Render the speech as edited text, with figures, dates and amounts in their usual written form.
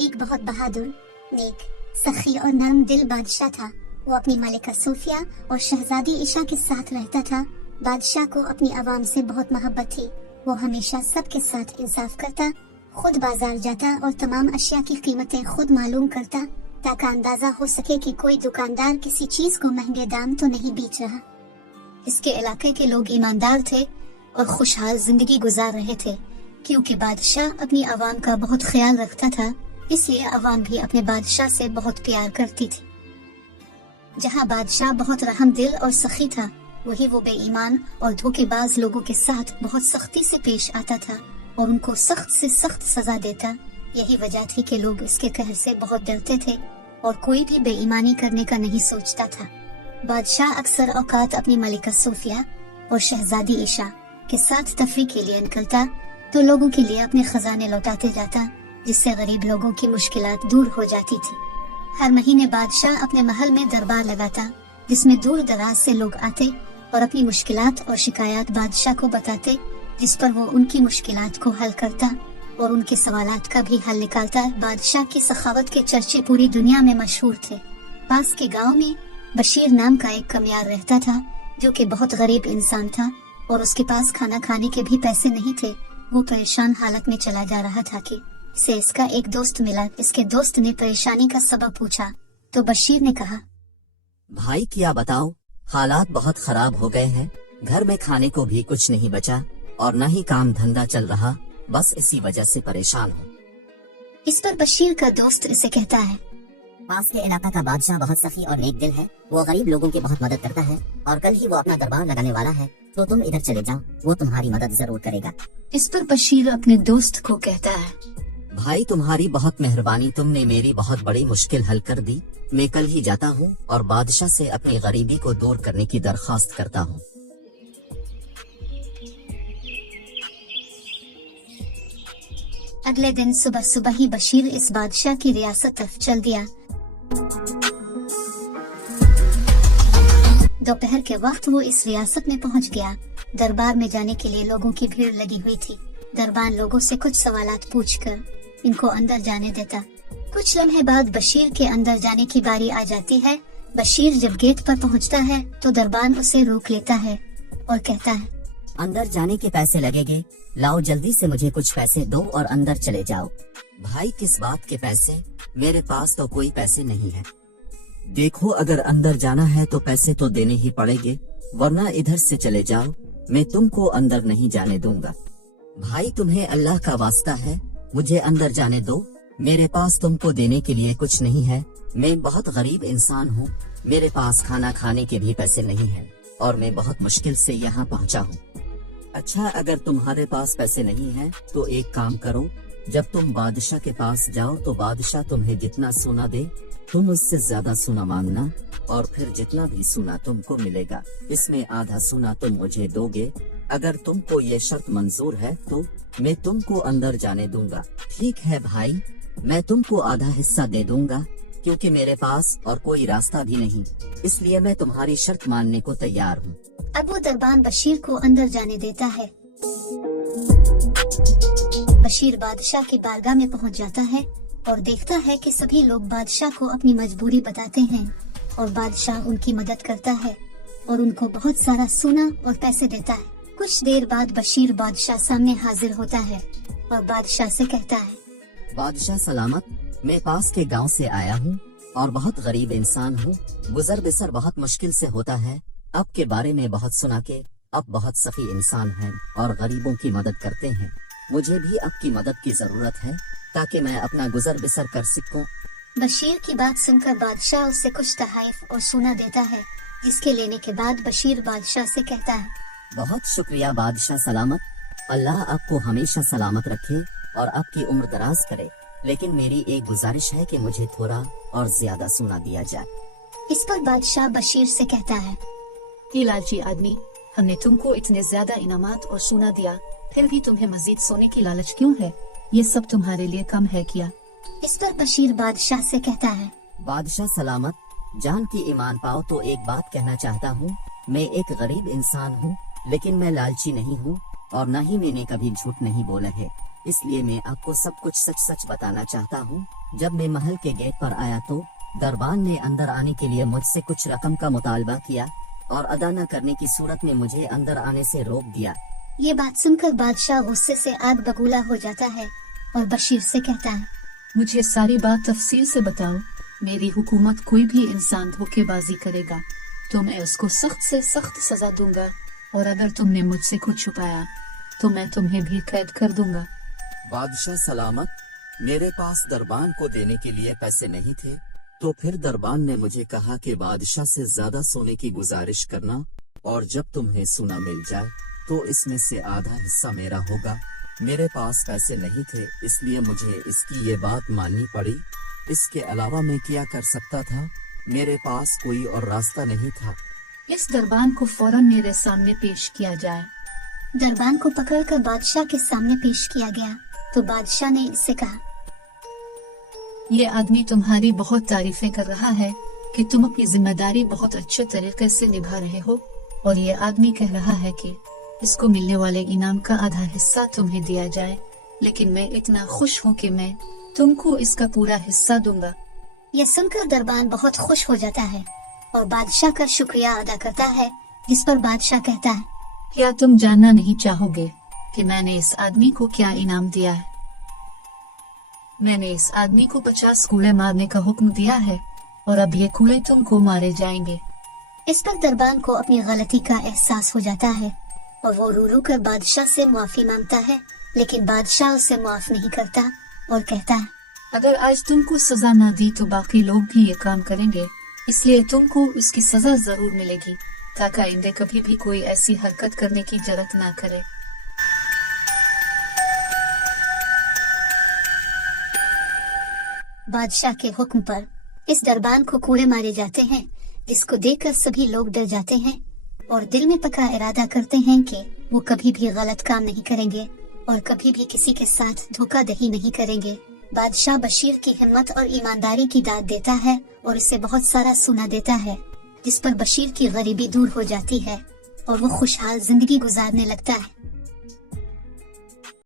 एक बहुत बहादुर, नेक, सखी और नरम दिल बादशाह था। वो अपनी मलिका सूफिया और शहजादी ईशा के साथ रहता था। बादशाह को अपनी आवाम से बहुत मोहब्बत थी। वो हमेशा सबके साथ इंसाफ करता, खुद बाजार जाता और तमाम अशिया की कीमतें खुद मालूम करता, ताकि अंदाजा हो सके कि कोई दुकानदार किसी चीज को महंगे दाम तो नहीं बेच रहा। इसके इलाके के लोग ईमानदार थे और खुशहाल जिंदगी गुजार रहे थे, क्योंकि बादशाह अपनी आवाम का बहुत ख्याल रखता था। इसलिए आवाम भी अपने बादशाह से बहुत प्यार करती थी। जहाँ बादशाह बहुत रहम दिल और सखी था, वही वो बेईमान और धोखेबाज लोगों के साथ बहुत सख्ती से पेश आता था और उनको सख्त से सख्त सजा देता। यही वजह थी कि लोग इसके कहर से बहुत डरते थे और कोई भी बेईमानी करने का नहीं सोचता था। बादशाह अक्सर औकात अपनी मलिका सूफिया और शहजादी ईशा के साथ तफरीह के लिए निकलता तो लोगों के लिए अपने खजाने लौटाते जाता, जिससे गरीब लोगों की मुश्किलात दूर हो जाती थी। हर महीने बादशाह अपने महल में दरबार लगाता, जिसमें दूर दराज से लोग आते और अपनी मुश्किलात और शिकायत बादशाह को बताते, जिस पर वो उनकी मुश्किलात को हल करता और उनके सवालात का भी हल निकालता। बादशाह की सखावत के चर्चे पूरी दुनिया में मशहूर थे। पास के गांव में बशीर नाम का एक कमियार रहता था, जो कि बहुत गरीब इंसान था और उसके पास खाना खाने के भी पैसे नहीं थे। वो परेशान हालत में चला जा रहा था कि से इसका एक दोस्त मिला। इसके दोस्त ने परेशानी का सबब पूछा तो बशीर ने कहा, भाई क्या बताओ, हालात बहुत खराब हो गए हैं। घर में खाने को भी कुछ नहीं बचा और न ही काम धंधा चल रहा, बस इसी वजह से परेशान हूँ। इस पर बशीर का दोस्त इसे कहता है, पास के इलाका का बादशाह बहुत सखी और नेक दिल है। वो गरीब लोगों की बहुत मदद करता है और कल ही वो अपना दरबार लगाने वाला है, तो तुम इधर चले जाओ, वो तुम्हारी मदद जरूर करेगा। इस पर बशीर अपने दोस्त को कहता है, भाई तुम्हारी बहुत मेहरबानी, तुमने मेरी बहुत बड़ी मुश्किल हल कर दी। मैं कल ही जाता हूँ और बादशाह से अपनी गरीबी को दूर करने की दरख्वास्त करता हूँ। अगले दिन सुबह सुबह ही बशीर इस बादशाह की रियासत तरफ चल दिया। दोपहर के वक्त वो इस रियासत में पहुंच गया। दरबार में जाने के लिए लोगों की भीड़ लगी हुई थी। दरबार लोगों से कुछ सवालात पूछकर इनको अंदर जाने देता। कुछ लम्हे बाद बशीर के अंदर जाने की बारी आ जाती है। बशीर जब गेट पर पहुंचता है तो दरबान उसे रोक लेता है और कहता है, अंदर जाने के पैसे लगेंगे, लाओ जल्दी से मुझे कुछ पैसे दो और अंदर चले जाओ। भाई किस बात के पैसे, मेरे पास तो कोई पैसे नहीं है। देखो अगर अंदर जाना है तो पैसे तो देने ही पड़ेंगे, वरना इधर से चले जाओ, मैं तुमको अंदर नहीं जाने दूंगा। भाई तुम्हें अल्लाह का वास्ता है, मुझे अंदर जाने दो, मेरे पास तुमको देने के लिए कुछ नहीं है। मैं बहुत गरीब इंसान हूँ, मेरे पास खाना खाने के भी पैसे नहीं है और मैं बहुत मुश्किल से यहाँ पहुँचा हूँ। अच्छा अगर तुम्हारे पास पैसे नहीं है तो एक काम करो, जब तुम बादशाह के पास जाओ तो बादशाह तुम्हें जितना सोना दे तुम उससे ज्यादा सोना मांगना और फिर जितना भी सोना तुमको मिलेगा इसमें आधा सोना तुम मुझे दोगे। अगर तुमको ये शर्त मंजूर है तो मैं तुमको अंदर जाने दूंगा। ठीक है भाई, मैं तुमको आधा हिस्सा दे दूंगा, क्योंकि मेरे पास और कोई रास्ता भी नहीं, इसलिए मैं तुम्हारी शर्त मानने को तैयार हूँ। अब वो दरबान बशीर को अंदर जाने देता है। बशीर बादशाह की बारगाह में पहुंच जाता है और देखता है कि सभी लोग बादशाह को अपनी मजबूरी बताते हैं और बादशाह उनकी मदद करता है और उनको बहुत सारा सोना और पैसे देता है। कुछ देर बाद बशीर बादशाह सामने हाजिर होता है और बादशाह से कहता है, बादशाह सलामत, मैं पास के गांव से आया हूँ और बहुत गरीब इंसान हूँ। गुजर बसर बहुत मुश्किल से होता है। अब के बारे में बहुत सुना के अब बहुत सखी इंसान हैं और गरीबों की मदद करते हैं। मुझे भी आपकी मदद की जरूरत है ताकि मैं अपना गुजर बसर कर सकूं। बशीर की बात सुनकर बादशाह उसे कुछ तहाइफ और सोना देता है, जिसके लेने के बाद बशीर बादशाह से कहता है, बहुत शुक्रिया बादशाह सलामत, अल्लाह आपको हमेशा सलामत रखे और आपकी उम्र दराज करे, लेकिन मेरी एक गुजारिश है कि मुझे थोड़ा और ज्यादा सोना दिया जाए। इस पर बादशाह बशीर से कहता है, ये लालची आदमी, हमने तुमको इतने ज्यादा इनामात और सोना दिया, फिर भी तुम्हें मजीद सोने की लालच क्यों है? ये सब तुम्हारे लिए कम है क्या? इस पर बशीर बादशाह से कहता है, बादशाह सलामत, जान की ईमान पाओ तो एक बात कहना चाहता हूँ। मैं एक गरीब इंसान हूँ, लेकिन मैं लालची नहीं हूँ और न ही मैंने कभी झूठ नहीं बोला है। इसलिए मैं आपको सब कुछ सच सच बताना चाहता हूँ। जब मैं महल के गेट पर आया तो दरबान ने अंदर आने के लिए मुझसे कुछ रकम का मुतालबा किया और अदा न करने की सूरत में मुझे अंदर आने से रोक दिया। ये बात सुनकर बादशाह गुस्से से आग बबूला हो जाता है और बशीर से कहता है, मुझे सारी बात तफसील से बताओ। मेरी हुकूमत कोई भी इंसान धोखेबाजी करेगा तो मैं उसको सख्त से सख्त सजा दूंगा, और अगर तुमने मुझसे कुछ छुपाया तो मैं तुम्हें भी कैद कर दूंगा। बादशाह सलामत, मेरे पास दरबान को देने के लिए पैसे नहीं थे, तो फिर दरबान ने मुझे कहा कि बादशाह से ज्यादा सोने की गुजारिश करना, और जब तुम्हें सोना मिल जाए तो इसमें से आधा हिस्सा मेरा होगा। मेरे पास पैसे नहीं थे, इसलिए मुझे इसकी ये बात माननी पड़ी। इसके अलावा मैं क्या कर सकता था? मेरे पास कोई और रास्ता नहीं था। इस दरबान को फौरन मेरे सामने पेश किया जाए। दरबान को पकड़कर बादशाह के सामने पेश किया गया तो बादशाह ने इससे कहा, ये आदमी तुम्हारी बहुत तारीफें कर रहा है कि तुम अपनी जिम्मेदारी बहुत अच्छे तरीके से निभा रहे हो, और ये आदमी कह रहा है कि इसको मिलने वाले इनाम का आधा हिस्सा तुम्हें दिया जाए, लेकिन मैं इतना खुश हूँ कि मैं तुमको इसका पूरा हिस्सा दूंगा। यह सुनकर दरबान बहुत खुश हो जाता है और बादशाह का शुक्रिया अदा करता है, जिस पर बादशाह कहता है, क्या तुम जानना नहीं चाहोगे कि मैंने इस आदमी को क्या इनाम दिया है? मैंने इस आदमी को 50 कूड़े मारने का हुक्म दिया है, और अब ये कूड़े तुमको मारे जाएंगे। इस पर दरबान को अपनी गलती का एहसास हो जाता है और वो रो रो कर बादशाह से माफी मांगता है, लेकिन बादशाह उसे माफ नहीं करता और कहता है, अगर आज तुमको सजा ना दी तो बाकी लोग भी ये काम करेंगे, इसलिए तुमको उसकी सजा जरूर मिलेगी, ताकि आइंदा कभी भी कोई ऐसी हरकत करने की जरूरत ना करे। बादशाह के हुक्म पर इस दरबान को कूड़े मारे जाते हैं, जिसको देखकर सभी लोग डर जाते हैं और दिल में पक्का इरादा करते हैं कि वो कभी भी गलत काम नहीं करेंगे और कभी भी किसी के साथ धोखाधड़ी नहीं करेंगे। बादशाह बशीर की हिम्मत और ईमानदारी की दाद देता है और इसे बहुत सारा सोना देता है, जिस पर बशीर की गरीबी दूर हो जाती है और वो खुशहाल जिंदगी गुजारने लगता है।